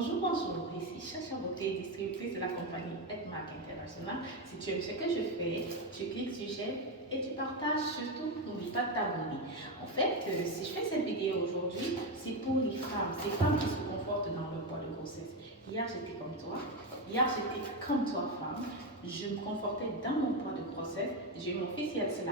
Bonjour, bonjour, ici Chacha Beauté, distributrice de la compagnie Edmark International. Si tu aimes ce que je fais, tu cliques sur j'aime et tu partages. Surtout, n'oublie pas de t'abonner. En fait, si je fais cette vidéo aujourd'hui, c'est pour les femmes qui se confortent dans le poids de grossesse. Hier, j'étais comme toi. Hier, j'étais comme toi, femme. Je me confortais dans mon poids de grossesse. J'ai eu mon fils il y a 4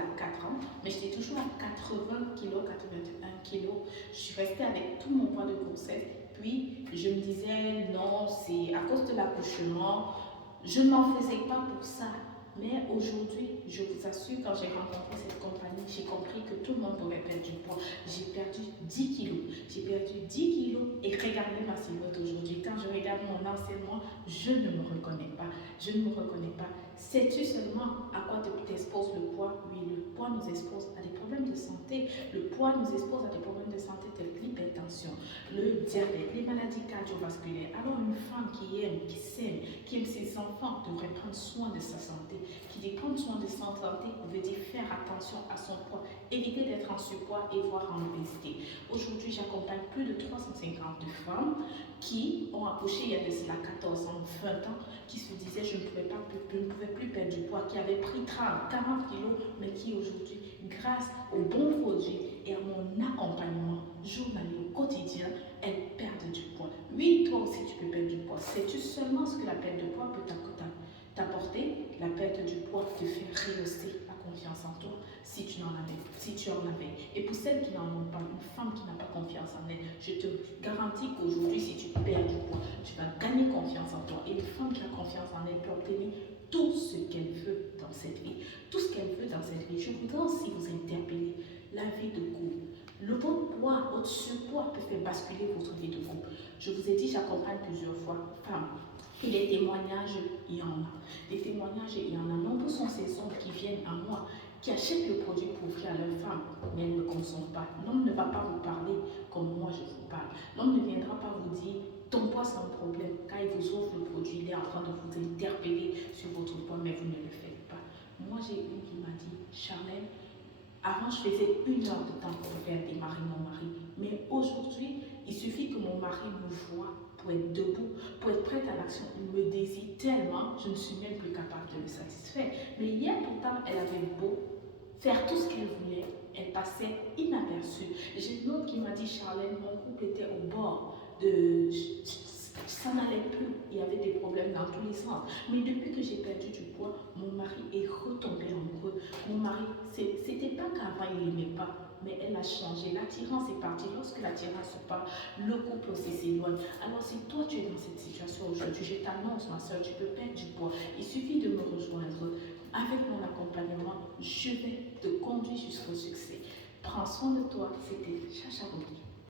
ans, mais j'étais toujours à 80 kg, 81 kg. Je suis restée avec tout mon poids de grossesse. Puis, je me disais, non, c'est à cause de l'accouchement. Je ne m'en faisais pas pour ça. Mais aujourd'hui, je vous assure, quand j'ai rencontré cette compagnie, j'ai compris que tout le monde pouvait perdre du poids. J'ai perdu 10 kilos. J'ai perdu 10 kilos et regardez ma silhouette aujourd'hui. Quand je regarde mon ancien moi, je ne me reconnais pas. Je ne me reconnais pas. Sais-tu seulement à quoi t'expose le poids? Oui, le poids nous expose à des problèmes de santé. Le poids nous expose à des problèmes de santé tels que l'hypertension, le diabète, les maladies cardiovasculaires. Alors une femme qui aime, qui s'aime, qui aime ses enfants devrait prendre soin de sa santé. Qui dit prendre soin de sa santé veut dire faire attention à son poids, éviter d'être en surpoids et voire en obésité. Aujourd'hui, j'accompagne plus de 350 femmes qui ont accouché il y a de cela 14 ans, 20 ans, qui se disaient je ne pouvais plus perdre du poids, qui avaient pris 30, 40 kilos, mais qui aujourd'hui, grâce aux bons produits et à mon accompagnement journalier au quotidien, elles perdent du poids. Oui, toi aussi tu peux perdre du poids. Sais-tu seulement ce que la perte de poids peut t'apporter? La perte du poids te fait rehausser la confiance en toi si tu en avais. Et pour celles qui n'en ont pas, une femme qui n'a pas confiance en elle, je te garantis qu'aujourd'hui, si tu perds du poids, tu vas gagner confiance en toi. Et une femme qui a confiance en elle peut obtenir tout ce qu'elle veut dans cette vie. Tout ce qu'elle veut dans cette vie. Je voudrais aussi vous interpeller. La vie de couple. Le bon poids, votre surpoids peut faire basculer votre vie de couple. Je vous ai dit, j'accompagne plusieurs fois femmes. Et les témoignages, il y en a. Les témoignages, il y en a. Nombreux sont ces hommes qui viennent à moi, qui achètent le produit pour offrir à leur femme, mais elles ne le consomment pas. L'homme ne va pas vous parler comme moi je vous parle. L'homme ne viendra pas vous dire ton poids c'est un problème. Quand il vous offre le produit, il est en train de vous interpeller sur votre poids, mais vous ne le faites pas. Moi, j'ai une qui m'a dit, Charlène, avant, je faisais 1 heure de temps pour faire démarrer mon mari. Mais aujourd'hui, il suffit que mon mari me voie pour être debout, pour être prête à l'action. Il me désire tellement, je ne suis même plus capable de le satisfaire. Mais hier, pourtant, elle avait beau faire tout ce qu'elle voulait, elle passait inaperçue. J'ai une autre qui m'a dit, Charlène, mon couple était au bord de... Ça n'allait plus, il y avait des problèmes dans tous les sens. Mais depuis que j'ai perdu du poids, mon mari est retombé amoureux. Mon mari, c'était pas qu'avant il n'aimait pas, mais elle a changé. L'attirance est partie. Lorsque l'attirance part, le couple aussi s'éloigne. Alors si toi tu es dans cette situation aujourd'hui, je t'annonce ma soeur, tu peux perdre du poids. Il suffit de me rejoindre. Avec mon accompagnement, je vais te conduire jusqu'au succès. Prends soin de toi, c'était Chacha Beauté.